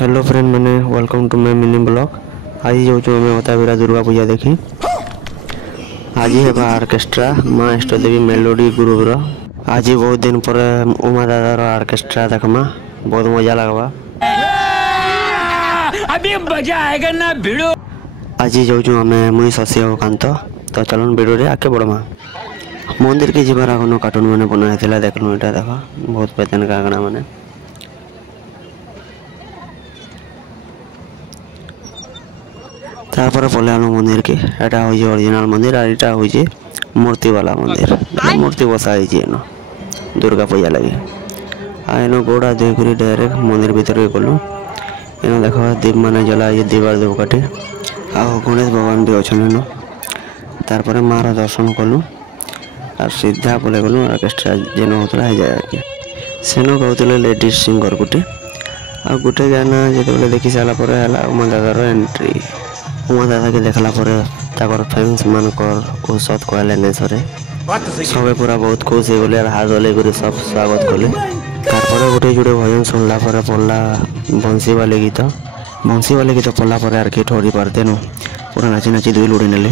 Hello friend मैंने welcome to my mini blog. आज जाऊँ आम अताबिरा दुर्गा पूजा देखी। आज है आर्केस्ट्रा माँ इष्टदेवी मेलोडी ग्रुप आज बहुत दिन पर उमा दादार आर्केस्ट्रा देखमा बहुत मजा लगवा। अभी मजा आएगा ना भिड़ो। आज जाऊँ आम मुई शशि कांत तो चलन भिडियो आगे बढ़मा। मंदिर के जीवार आगन कार्टून मैंने बनाई देखलु यहाँ देख बहुत पेतेन कागड़ा मैंने तारपर पले आलो मंदिर के एटा होई ओरिजिनल मंदिर और एटा होई मूर्ति वाला मंदिर मूर्ति बसाई दुर्गा पूजा लगे आनो गोड़ा धोई कर डायरेक्ट मंदिर भीतर के गलु। इन देख दीप माने जला दीवार धूपकाठी आ गणेश भगवान भी अच्छे इन तारपर मार दर्शन कलु और सीधा पले गलु ऑर्केस्ट्रा जेन होता है जाए सेन कहते लेडीज सिंगर गोटे आ गोटे गाना जो देखी सारापर है उमा दादार एंट्री। उमा दादा के देखला फैंस मानकर औसत कहले नहीं सरे सबे पूरा बहुत खुश हो गले हाथ हल्ले कर सब स्वागत कले। तारपर गोटे जोड़े भजन सुनला पड़ला बंसी वाले गीत पड़ला आर के ठहरी पारते न पूरा नाची नाची दुई लुड़ी नेले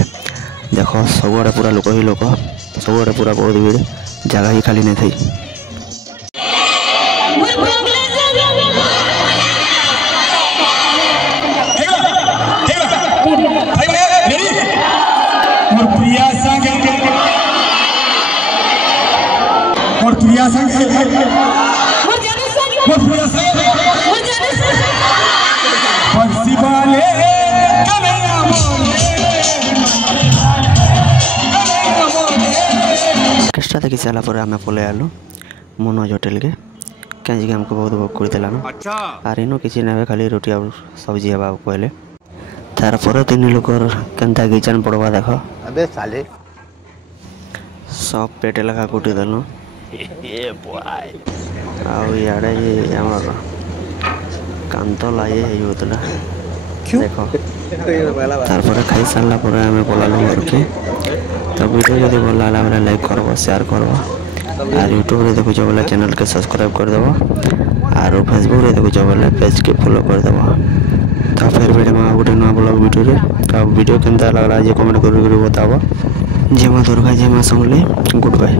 देख सबुआड़े पूरा लोक ही लोक सबुआड़े पूरा बहुत भीड़ जगह ही खाली नहीं थी। ऑर्केस्ट्रा देखी सारा पर आम पलि आलु मनोज होटेल के कहीं आमको बहुत भोग करदेलान आर इन किसी ना खाली रोटी और सब्जी हवा कहले तारपर तीन लोग केन्ता गिचान पड़वा देख अबे साले सब पेटे लगा कुटी देलु आड़े आमर कांतला ये होता देख तारपर खाई सारा आम पलालु घर के तो वीडियो जब भल लगा लाइक करब शेयर करब और यूट्यूब रे देखुच बोले चैनल के सब्सक्राइब कर देव और फेसबुक रे देखुच बोले पेज के फॉलो कर देव। तो फिर वीडियो में गोटे नुआ ब्लॉग वीडियो रे तो वीडियो केनता लगला जे कमेंट कर बताब। जय मां दुर्गा जय मां समले गुड बाय।